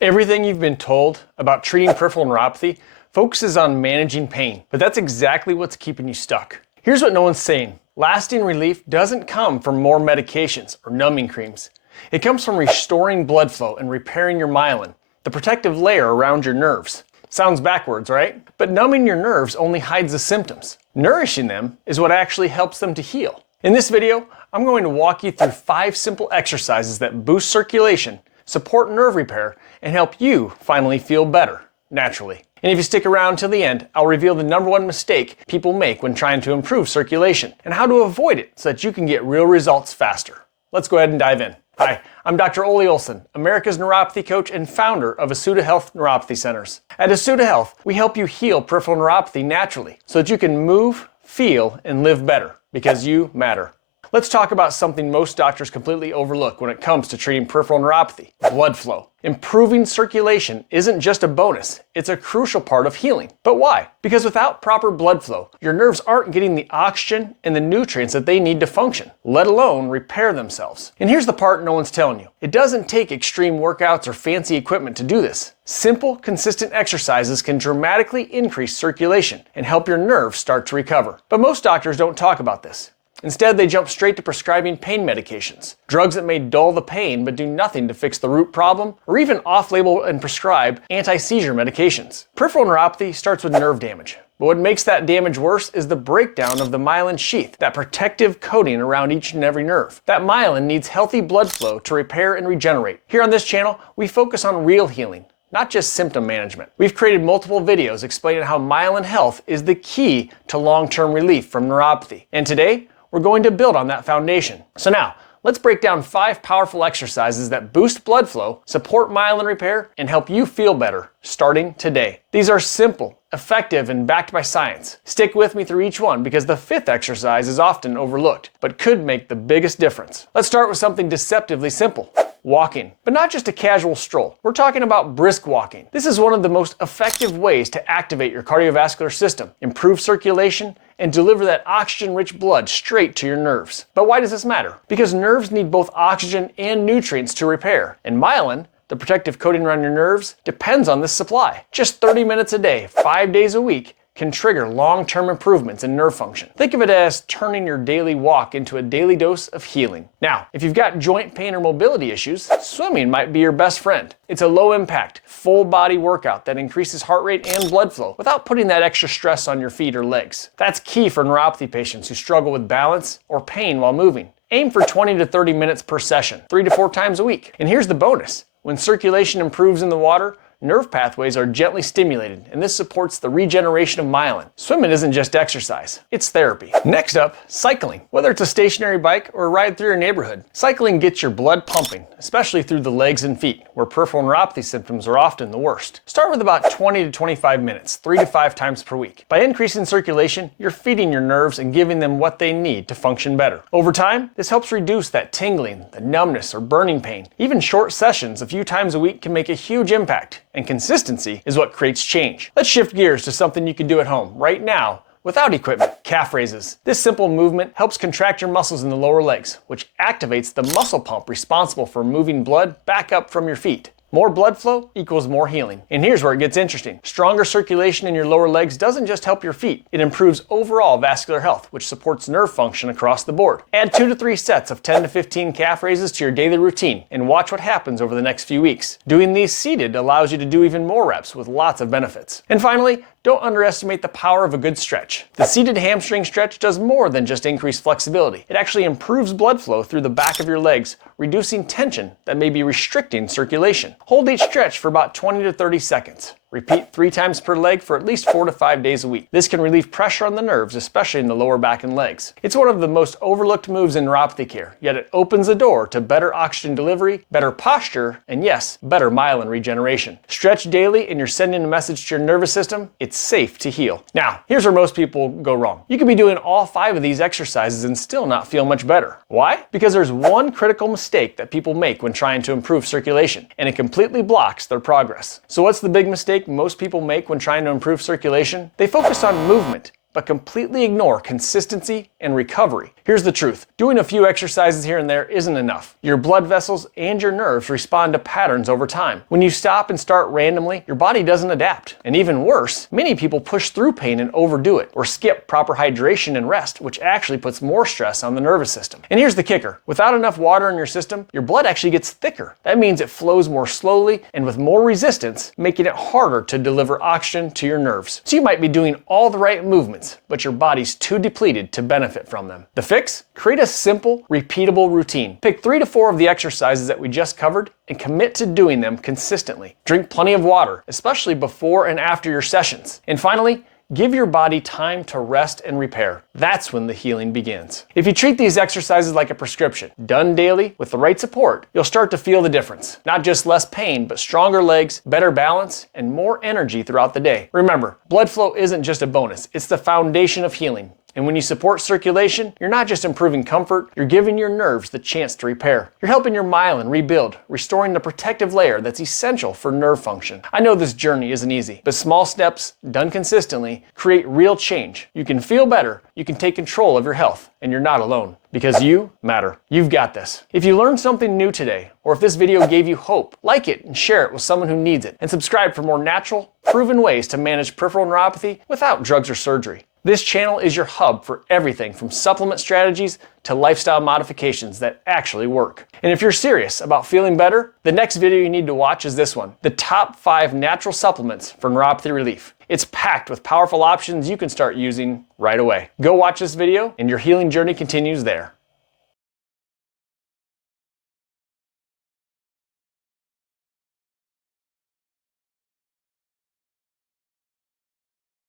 Everything you've been told about treating peripheral neuropathy focuses on managing pain, but that's exactly what's keeping you stuck. Here's what no one's saying. Lasting relief doesn't come from more medications or numbing creams. It comes from restoring blood flow and repairing your myelin, the protective layer around your nerves. Sounds backwards, right? But numbing your nerves only hides the symptoms. Nourishing them is what actually helps them to heal. In this video, I'm going to walk you through 5 simple exercises that boost circulation, support nerve repair, and help you finally feel better, naturally. And if you stick around till the end, I'll reveal the #1 mistake people make when trying to improve circulation and how to avoid it so that you can get real results faster. Let's go ahead and dive in. Hi, I'm Dr. Ole Olson, America's Neuropathy Coach and founder of Asuta Health Neuropathy Centers. At Asuta Health, we help you heal peripheral neuropathy naturally so that you can move, feel, and live better because you matter. Let's talk about something most doctors completely overlook when it comes to treating peripheral neuropathy: blood flow. Improving circulation isn't just a bonus, it's a crucial part of healing. But why? Because without proper blood flow, your nerves aren't getting the oxygen and the nutrients that they need to function, let alone repair themselves. And here's the part no one's telling you. It doesn't take extreme workouts or fancy equipment to do this. Simple, consistent exercises can dramatically increase circulation and help your nerves start to recover. But most doctors don't talk about this. Instead, they jump straight to prescribing pain medications, drugs that may dull the pain but do nothing to fix the root problem, or even off-label and prescribed anti-seizure medications. Peripheral neuropathy starts with nerve damage. But what makes that damage worse is the breakdown of the myelin sheath, that protective coating around each and every nerve. That myelin needs healthy blood flow to repair and regenerate. Here on this channel, we focus on real healing, not just symptom management. We've created multiple videos explaining how myelin health is the key to long-term relief from neuropathy. And today, we're going to build on that foundation. So now, let's break down 5 powerful exercises that boost blood flow, support myelin repair, and help you feel better, starting today. These are simple, effective, and backed by science. Stick with me through each one because the 5th exercise is often overlooked, but could make the biggest difference. Let's start with something deceptively simple: walking. But not just a casual stroll. We're talking about brisk walking. This is one of the most effective ways to activate your cardiovascular system, improve circulation, and deliver that oxygen-rich blood straight to your nerves. But why does this matter? Because nerves need both oxygen and nutrients to repair, and myelin, the protective coating around your nerves, depends on this supply. Just 30 minutes a day, 5 days a week, can trigger long-term improvements in nerve function. Think of it as turning your daily walk into a daily dose of healing. Now, if you've got joint pain or mobility issues, swimming might be your best friend. It's a low-impact, full-body workout that increases heart rate and blood flow without putting that extra stress on your feet or legs. That's key for neuropathy patients who struggle with balance or pain while moving. Aim for 20 to 30 minutes per session, 3 to 4 times a week. And here's the bonus. When circulation improves in the water, nerve pathways are gently stimulated, and this supports the regeneration of myelin. Swimming isn't just exercise, it's therapy. Next up, cycling. Whether it's a stationary bike or a ride through your neighborhood, cycling gets your blood pumping, especially through the legs and feet, where peripheral neuropathy symptoms are often the worst. Start with about 20 to 25 minutes, 3 to 5 times per week. By increasing circulation, you're feeding your nerves and giving them what they need to function better. Over time, this helps reduce that tingling, the numbness, or burning pain. Even short sessions a few times a week can make a huge impact. And consistency is what creates change. Let's shift gears to something you can do at home right now without equipment: calf raises. This simple movement helps contract your muscles in the lower legs, which activates the muscle pump responsible for moving blood back up from your feet. More blood flow equals more healing. And here's where it gets interesting. Stronger circulation in your lower legs doesn't just help your feet, it improves overall vascular health, which supports nerve function across the board. Add 2 to 3 sets of 10 to 15 calf raises to your daily routine and watch what happens over the next few weeks. Doing these seated allows you to do even more reps with lots of benefits. And finally, don't underestimate the power of a good stretch. The seated hamstring stretch does more than just increase flexibility. It actually improves blood flow through the back of your legs, reducing tension that may be restricting circulation. Hold each stretch for about 20 to 30 seconds. Repeat 3 times per leg for at least 4 to 5 days a week. This can relieve pressure on the nerves, especially in the lower back and legs. It's one of the most overlooked moves in neuropathy care, yet it opens the door to better oxygen delivery, better posture, and yes, better myelin regeneration. Stretch daily and you're sending a message to your nervous system: it's safe to heal. Now, here's where most people go wrong. You could be doing all 5 of these exercises and still not feel much better. Why? Because there's one critical mistake that people make when trying to improve circulation, and it completely blocks their progress. So what's the big mistake most people make when trying to improve circulation? They focus on movement but completely ignore consistency and recovery. Here's the truth. Doing a few exercises here and there isn't enough. Your blood vessels and your nerves respond to patterns over time. When you stop and start randomly, your body doesn't adapt. And even worse, many people push through pain and overdo it, or skip proper hydration and rest, which actually puts more stress on the nervous system. And here's the kicker. Without enough water in your system, your blood actually gets thicker. That means it flows more slowly and with more resistance, making it harder to deliver oxygen to your nerves. So you might be doing all the right movements, but your body's too depleted to benefit from them. The fix? Create a simple, repeatable routine. Pick 3 to 4 of the exercises that we just covered and commit to doing them consistently. Drink plenty of water, especially before and after your sessions. And finally, give your body time to rest and repair. That's when the healing begins. If you treat these exercises like a prescription, done daily with the right support, you'll start to feel the difference. Not just less pain, but stronger legs, better balance, and more energy throughout the day. Remember, blood flow isn't just a bonus, it's the foundation of healing. And when you support circulation, you're not just improving comfort, you're giving your nerves the chance to repair. You're helping your myelin rebuild, restoring the protective layer that's essential for nerve function. I know this journey isn't easy, but small steps, done consistently, create real change. You can feel better, you can take control of your health, and you're not alone. Because you matter. You've got this. If you learned something new today, or if this video gave you hope, like it and share it with someone who needs it, and subscribe for more natural, proven ways to manage peripheral neuropathy without drugs or surgery. This channel is your hub for everything from supplement strategies to lifestyle modifications that actually work. And if you're serious about feeling better, the next video you need to watch is this one, the top 5 natural supplements for neuropathy relief. It's packed with powerful options you can start using right away. Go watch this video and your healing journey continues there.